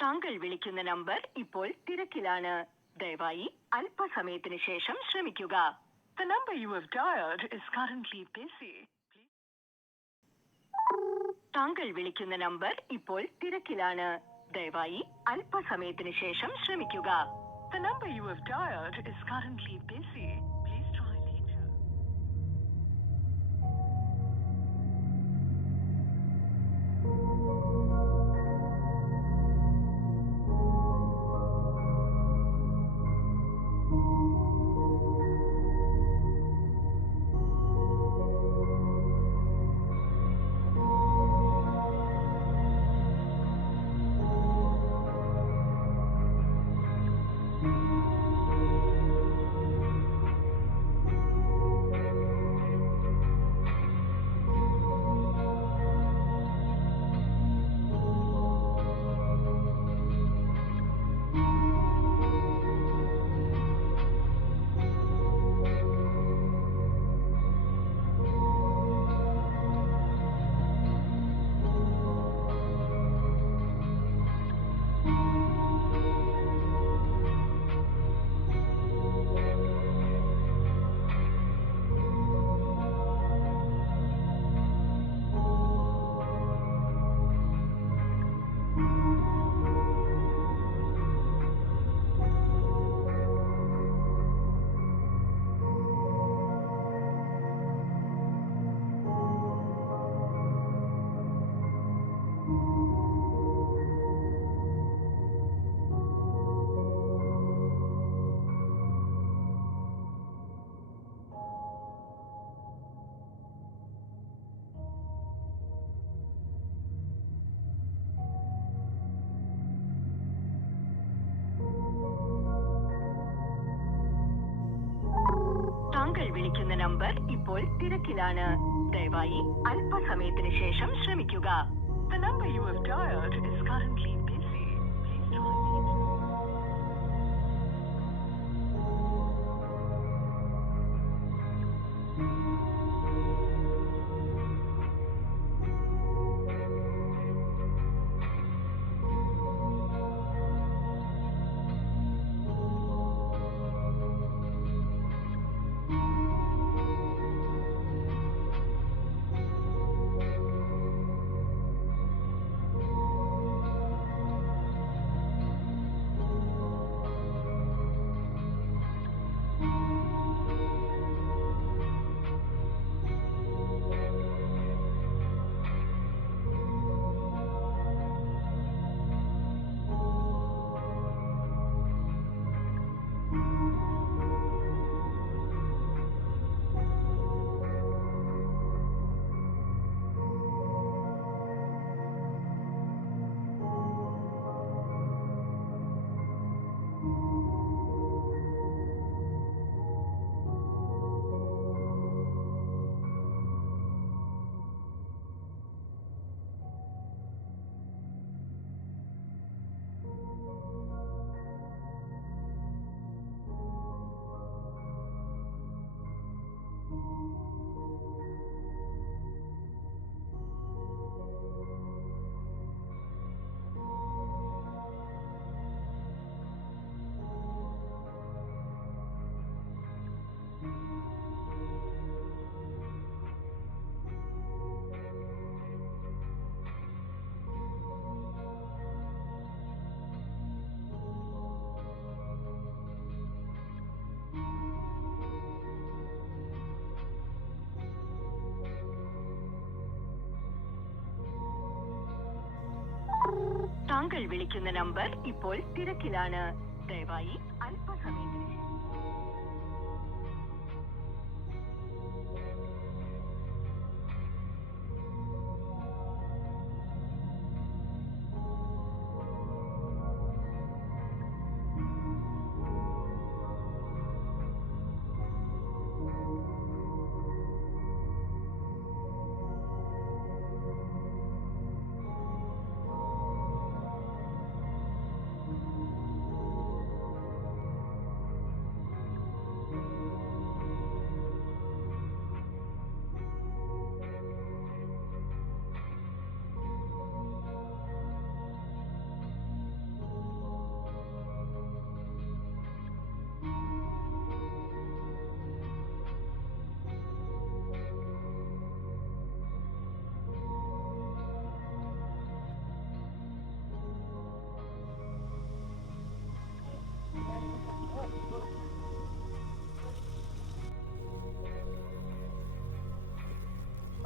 താങ്കൾ വിളിക്കുന്ന നമ്പർ ഇപ്പോൾ തിരക്കിലാണ്. ദയവായി അല്പസമയത്തിന് ശേഷം ശ്രമിക്കുക. The number you have dialed is currently busy. താങ്കൾ വിളിക്കുന്ന നമ്പർ ഇപ്പോൾ തിരക്കിലാണ്. ദയവായി അല്പസമയത്തിന് ശേഷം ശ്രമിക്കുക. The number you have dialed is currently busy. Please try later. താങ്കൾ വിളിക്കുന്ന നമ്പർ ഇപ്പോൾ തിരക്കിലാണ്. ദയവായി അല്പസമയത്തിന് ശേഷം ശ്രമിക്കുക. The number you have dialed is currently busy. Please try later. താങ്കൾ വിളിക്കുന്ന നമ്പർ ഇപ്പോൾ തിരക്കിലാണ്. ദയവായി അല്പസമയത്തിന് ശേഷം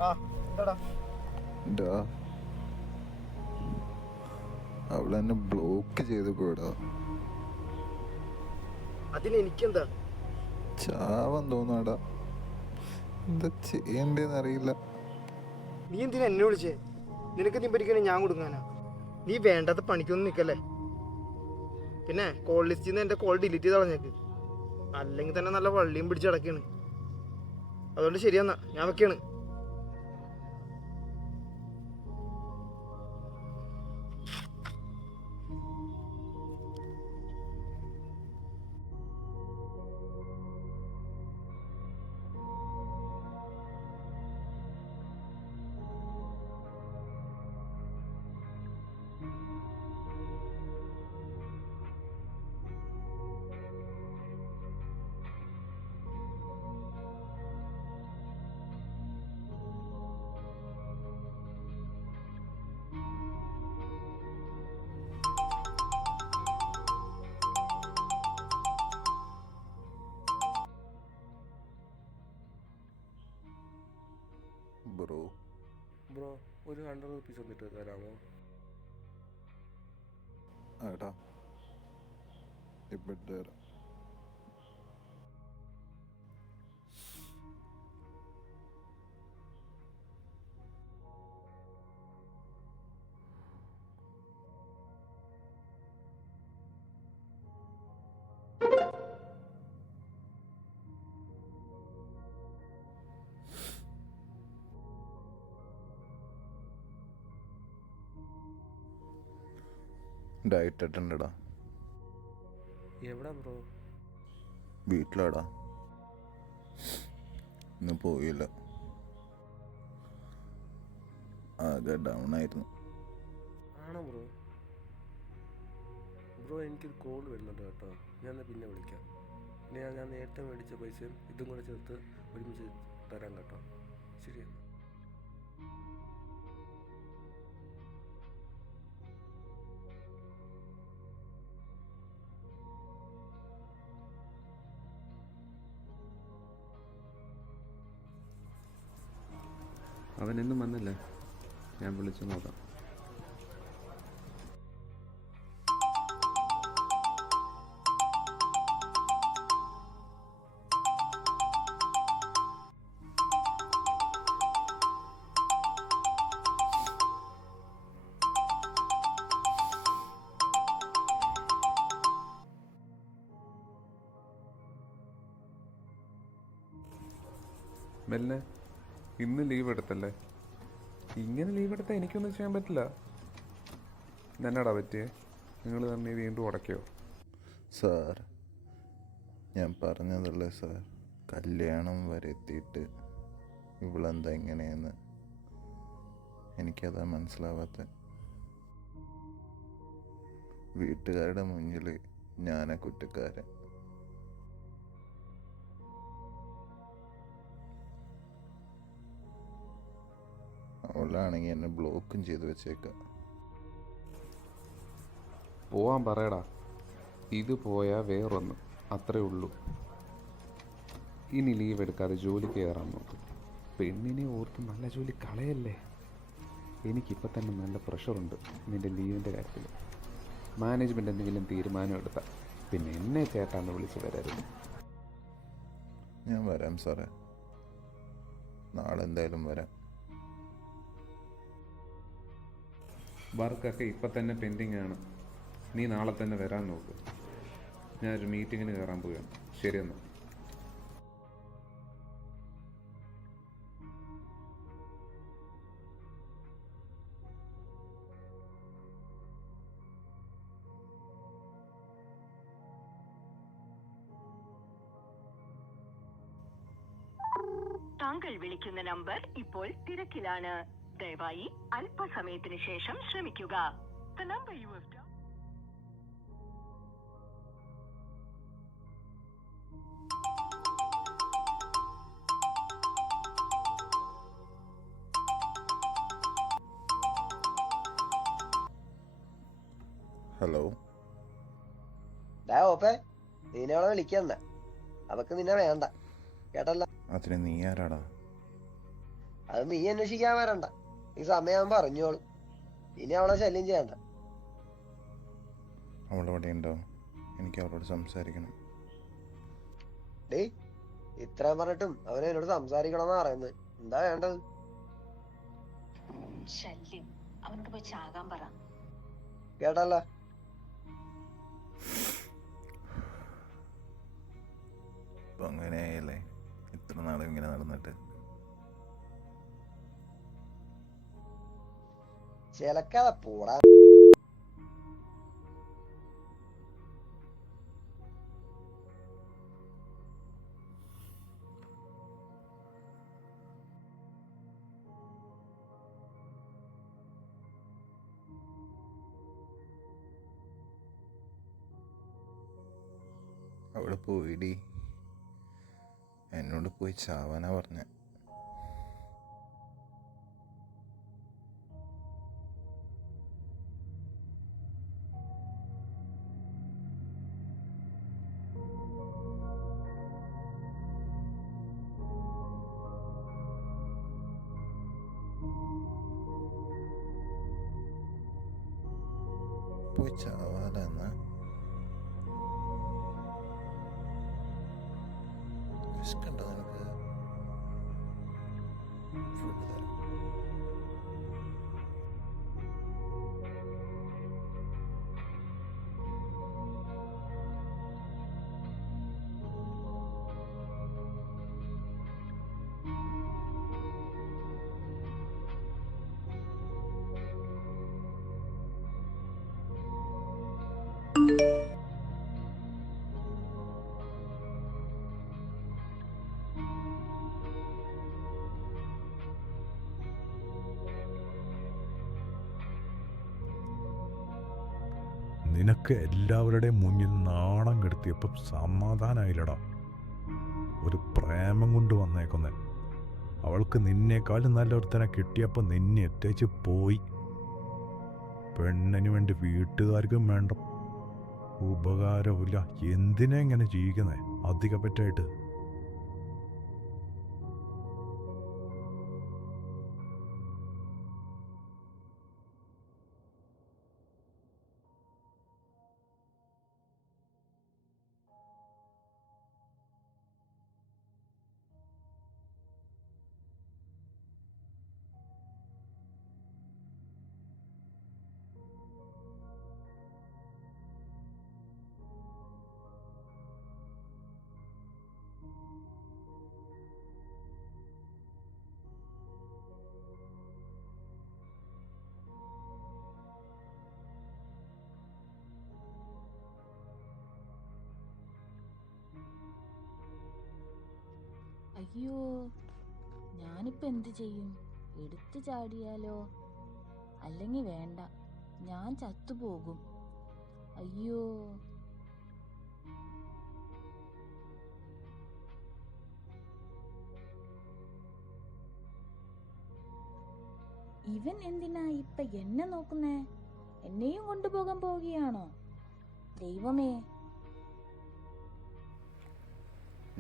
ആ എന്താടാ ഡാ, അവളെന്നെ ബ്ലോക്ക് ചെയ്ത് പോയടാ. അതിന് എനിക്കെന്താ? ചാവാൻ തോന്നാടാ. എന്താ ചെയ്യണ്ടേന്ന് അറിയില്ല. നീ എന്തിനാ എന്നെ വിളിച്ചേ? നിനക്ക് നീ പഠിക്കണേ ഞാൻ കൊടുക്കാനാ. നീ വേണ്ടാത്ത പണിക്കൊന്നും നിൽക്കല്ലേ. പിന്നെ കോൾ ലിസ്റ്റിൽ നിന്ന് എൻ്റെ കോൾ ഡിലീറ്റ് ചെയ്ത് കളഞ്ഞേക്ക്. അല്ലെങ്കിൽ തന്നെ നല്ല വള്ളിയും പിടിച്ച് കിടക്കാണ്. അതുകൊണ്ട് ശരിയെന്നാ, ഞാൻ വെക്കാണ്. ബ്രോ, ഒരു 100 റുപ്പീസ് വന്നിട്ട് തരാമോ? ഏട്ടാ ഇപ്പം തരാം. ഡയറ്റ് അറ്റൻഡടാ. എവിടാ ബ്രോ? വീട്ടിലാടാ. ഇന്ന് പോയില്ല, ആകെ ഡൗൺ ആയിരുന്നു. ആണോ ബ്രോ? എനിക്കൊരു കോൾ വരുന്നുണ്ട് കേട്ടോ. ഞാൻ പിന്നെ വിളിക്കാം. ഞാൻ നേരത്തെ മേടിച്ച പൈസയും ഇതും കൂടെ ചേർത്ത് ഒരുമിച്ച് തരാം കേട്ടോ. ശരിയാണ്. അവനെന്നും വന്നില്ല, ഞാൻ വിളിച്ചു നോക്കാം. മെല്ലെ, ഇന്ന് ലീവ് എടുത്തല്ലേ? ഇങ്ങനെ ലീവ് എടുത്താൽ എനിക്കൊന്നും ചെയ്യാൻ പറ്റില്ല. എന്നാടാ പറ്റിയേ? നിങ്ങൾ തന്നെ വീണ്ടും ഉടക്കിയോ? സാർ, ഞാൻ പറഞ്ഞതല്ലേ സാർ, കല്യാണം വരെ എത്തിയിട്ട് ഇവളെന്താ ഇങ്ങനെയെന്ന്. എനിക്കതാ മനസ്സിലാവാത്ത. വീട്ടുകാരുടെ മുന്നിൽ ഞാനാ കുറ്റക്കാരൻ. അവളാണെങ്കിൽ എന്നെ ബ്ലോക്കും ചെയ്ത് വെച്ചേക്കാം. പോവാൻ പറയടാ. ഇത് പോയാൽ വേറൊന്ന്, അത്രേ ഉള്ളൂ. ഇനി ലീവ് എടുക്കാതെ ജോലിക്ക് കയറാൻ നോക്കും. പെണ്ണിനെ ഓർത്ത് നല്ല ജോലി കളയല്ലേ. എനിക്കിപ്പോൾ തന്നെ നല്ല പ്രഷറുണ്ട് നിൻ്റെ ലീവിൻ്റെ കാര്യത്തിൽ. മാനേജ്മെൻറ്റ് എന്തെങ്കിലും തീരുമാനം എടുത്താൽ പിന്നെ എന്നെ ചേട്ടാന്ന് വിളിച്ച് വരരുത്. ഞാൻ വരാം സാറേ, നാളെ എന്തായാലും വരാം. വർക്കൊക്കെ ഇപ്പം തന്നെ പെൻഡിങ് ആണ്. നീ നാളെ തന്നെ വരാൻ നോക്ക്. ഞാനൊരു മീറ്റിങ്ങിന് കയറാൻ പോവുകയാണ്. ശരിയെന്നാ. താങ്കൾ വിളിക്കുന്ന നമ്പർ ഇപ്പോൾ തിരക്കിലാണ്. ദയവായി അല്പസമയത്തിന് ശേഷം ശ്രമിക്കുക. The number you have dialed. Hello. ഓപ്പേ, നിന്നെ അവളെ വിളിക്കണ്ട. അവക്ക് നിന്നെ വേണ്ട, കേട്ടല്ല. അതിന് നീ ആരാടാ? അത് നീ അന്വേഷിക്കാൻ വരണ്ട. നീ സമയമാകുമ്പോ അറിഞ്ഞോളൂ. ഇനി അവളെ ശല്യം ചെയ്യണ്ട. അവളവിടെ ഉണ്ടാവും. എനിക്ക് അവളോട് സംസാരിക്കണം. ഡേ, ഇത്രയും പറഞ്ഞിട്ടും അവനെ എന്നോട് സംസാരിക്കണമെന്നാ പറയുന്നത്. എന്താ വേണ്ടത്? ശല്യം, അവനോട് പോയി ചാകാൻ പറ. കേട്ടല്ല? ഇപ്പം അങ്ങനെയായല്ലേ, ഇത്ര നാളും ഇങ്ങനെ നടന്നിട്ട്. ചിലക്കാതെ പോടാ. അവിടെ പോയിടി, എന്നോട് പോയി ചാവാനാ പറഞ്ഞ. പോയി ചാവാലെന്നാ. വിശക്കണ്ടോ നിനക്ക്? ഫുഡ് തരാം. നിനക്ക് എല്ലാവരുടെയും മുന്നിൽ നാണം കെടുത്തിയപ്പം സമാധാനായില്ലടാ. ഒരു പ്രേമം കൊണ്ട് വന്നേക്കുന്നേ. അവൾക്ക് നിന്നേക്കാളും നല്ലൊരുത്തനെ കിട്ടിയപ്പോൾ നിന്നെ എത്തേച്ച് പോയി. പെണ്ണിന് വേണ്ടി വീട്ടുകാർക്കും വേണ്ട, ഉപകാരമില്ല. എന്തിനാ ഇങ്ങനെ ജീവിക്കുന്നേ അധിക പറ്റായിട്ട്? അയ്യോ, ഞാനിപ്പോൾ എന്ത് ചെയ്യും? എടുത്തു ചാടിയാലോ? അല്ലെങ്കിൽ വേണ്ട, ഞാൻ ചത്തുപോകും. അയ്യോ, ഇവൻ എന്തിനാ ഇപ്പൊ എന്നെ നോക്കുന്നേ? എന്നെയും കൊണ്ടുപോകാൻ പോവുകയാണോ? ദൈവമേ!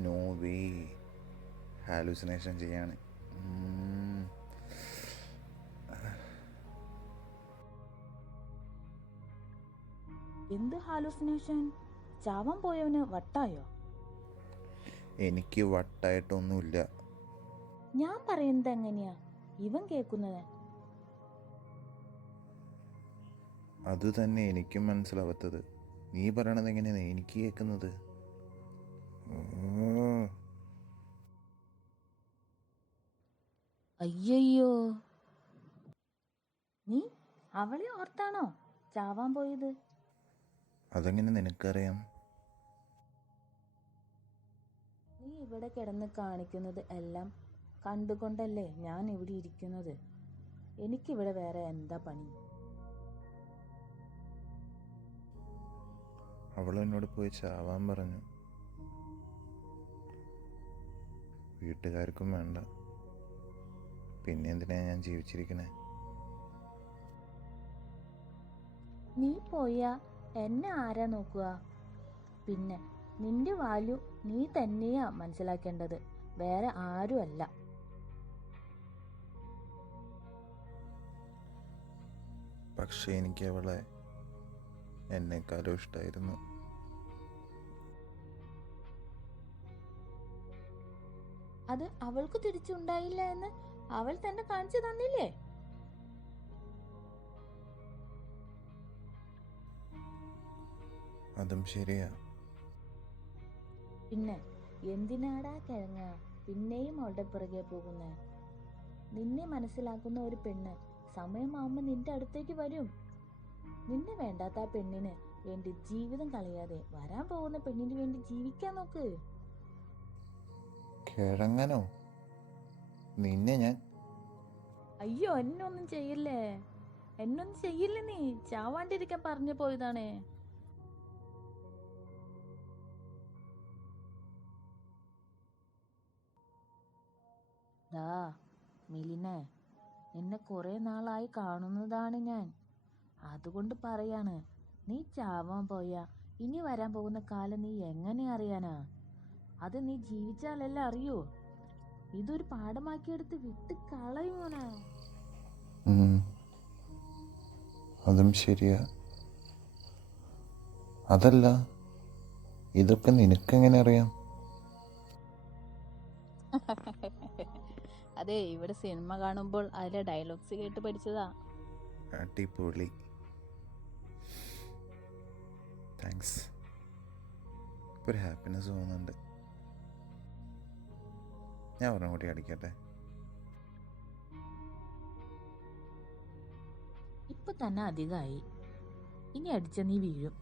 നോ വേ, ഹാലൂസിനേഷൻ ചെയ്യാണ്. എന്ത് ഹാലൂസിനേഷൻ? ചാവാൻ പോയവന് വട്ടായോ? എനിക്ക് വട്ടായിട്ടൊന്നുമില്ല. ഞാൻ പറയുന്നത് എങ്ങനെയാ ഇവൻ കേൾക്കുന്നത്? അത് തന്നെ എനിക്കും മനസ്സിലാവാത്തത്. നീ പറയണത് എങ്ങനെയാണ് എനിക്ക് കേൾക്കുന്നത്? അയ്യോ, നീ അവളെ ഓർത്താണോ ചാവാൻ പോയത്? അതെങ്ങനെ നിനക്കറിയാം? നീ ഇവിടെ കിടന്ന് കാണിക്കുന്നത് എല്ലാം കണ്ടുകൊണ്ടല്ലേ ഞാൻ ഇവിടെ ഇരിക്കുന്നത്. എനിക്കിവിടെ വേറെ എന്താ പണി? അവൾ എന്നോട് പോയി ചാവാൻ പറഞ്ഞു. വീട്ടുകാർക്കും വേണ്ട, പിന്നെ എന്തിനാ ഞാൻ ജീവിച്ചിരിക്കണേ? നീ പോയാ എന്നെ ആരാ നോക്കുക? പിന്നെ നിന്റെ വാല്യൂ നീ തന്നെയാ മനസ്സിലാക്കേണ്ടത്, വേറെ ആരുമല്ല. പക്ഷെ എനിക്ക് അവളെ എന്നെക്കാളും ഇഷ്ടമായിരുന്നു. അത് അവൾക്ക് തിരിച്ചുണ്ടായില്ല എന്ന് അവൾ തന്നെ കാണിച്ചു തന്നില്ലേ? അതും ശരിയാ. പിന്നെ എന്തിനാടാ കിഴങ്ങ പിന്നെയും അവളുടെ പിറകെ പോകുന്നേ? നിന്നെ മനസ്സിലാക്കുന്ന ഒരു പെണ്ണ് സമയമാവുമ്പോ നിന്റെ അടുത്തേക്ക് വരും. നിന്നെ വേണ്ടാത്ത ആ പെണ്ണിന് വേണ്ടി ജീവിതം കളയാതെ വരാൻ പോകുന്ന പെണ്ണിന് വേണ്ടി ജീവിക്കാൻ നോക്ക്. കിഴങ്ങനോ? നിന്നെ ഞാൻ അയ്യോ, എന്നൊന്നും ചെയ്യില്ലേ, എന്നൊന്നും ചെയ്യില്ല. നീ ചാവാണ്ടിരിക്കാൻ പറഞ്ഞു പോയതാണേ. ദാ മിലിനെ, നിന്നെ കുറെ നാളായി കാണുന്നതാണ് ഞാൻ. അതുകൊണ്ട് പറയാണ്, നീ ചാവാൻ പോയാ ഇനി വരാൻ പോകുന്ന കാലം നീ എങ്ങനെ അറിയാനാ? അത് നീ ജീവിച്ചാലല്ലേ അറിയൂ. ഇതൊരു പാഠമാക്കിയെടുത്ത് വിട്ട് കളയുമോനാ. അതും ശരിയാ. അതല്ല, ഇതൊക്കെ നിനക്കെങ്ങനെ അറിയാം? അതെ, ഇവിടെ സിനിമ കാണുമ്പോൾ അതിലെ ഡയലോഗ്സ് കേട്ട് പഠിച്ചതാ. അടിപൊളി, താങ്ക്സ്. ഒരു ഹാപ്പിനെസ് തോന്നുന്നുണ്ട്. ഞാൻ ഒരെണ്ണം കൂടി അടിക്കട്ടെ? ഇപ്പൊ തന്നെ അധികമായി, ഇനി അടിച്ച നീ വീഴും.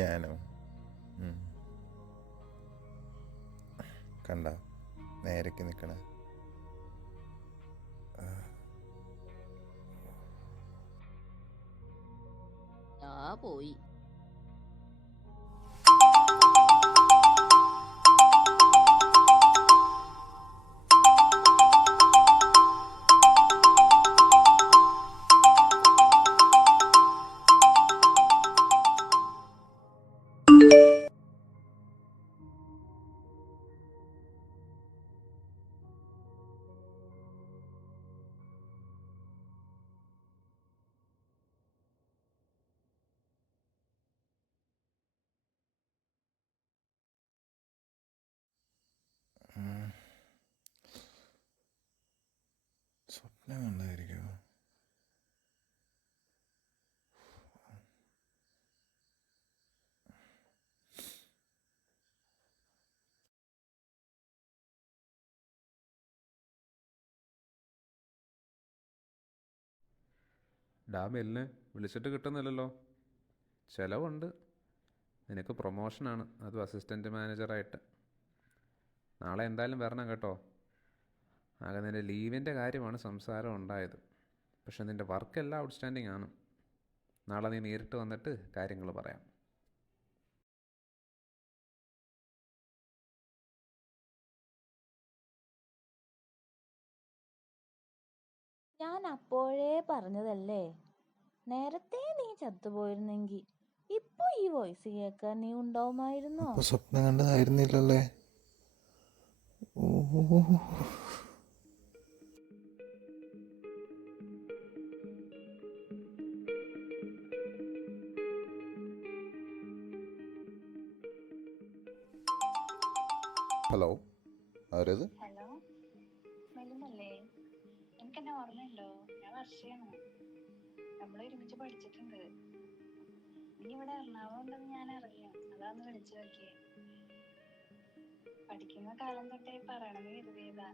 ഞാനോ? കണ്ട നേരക്ക് നിൽക്കണേ. പോയി. സ്വപ്നം കണ്ടായിരിക്കുമോ? ഡാമിലിനെ വിളിച്ചിട്ട് കിട്ടുന്നില്ലല്ലോ. ചിലവുണ്ട്. നിനക്ക് പ്രൊമോഷനാണ്, അതും അസിസ്റ്റൻറ്റ് മാനേജറായിട്ട്. നാളെ എന്തായാലും വരണം കേട്ടോ. ആകെ നിൻ്റെ ലീവിൻ്റെ കാര്യമാണ് സംസാരം ഉണ്ടായത്. പക്ഷെ നിൻ്റെ വർക്കെല്ലാം ഔട്ട്സ്റ്റാൻഡിങ് ആണ്. നാളെ നീ നേരിട്ട് വന്നിട്ട് കാര്യങ്ങൾ പറയാം. ഞാൻ അപ്പോഴേ പറഞ്ഞതല്ലേ, നേരത്തെ നീ ചത്തുപോയിരുന്നെങ്കിൽ ഇപ്പൊ ഈ വോയിസ് കേൾക്കാൻ നീ ഉണ്ടാവുമായിരുന്നോ? അപ്പൊ സ്വപ്നം കണ്ടതായിരുന്നില്ലല്ലേ? ഓ, ഹലോ, ആരത്? ഹലോ, മെലിനല്ലേ? എനിക്കെന്നെ ഓർമ്മയുണ്ടോ? ഞാൻ വർഷയാണ്. നമ്മൾ ഒരുമിച്ച് പഠിച്ചിട്ടുണ്ട്. നീ ഇവിടെ എറണാകുളം ഉണ്ടെന്ന് ഞാൻ അറിയാം, അതാന്ന് വിളിച്ചു നോക്കിയേ. പഠിക്കുന്ന കാലം തൊട്ടേ പറയണമെന്ന് കരുതിയതാ.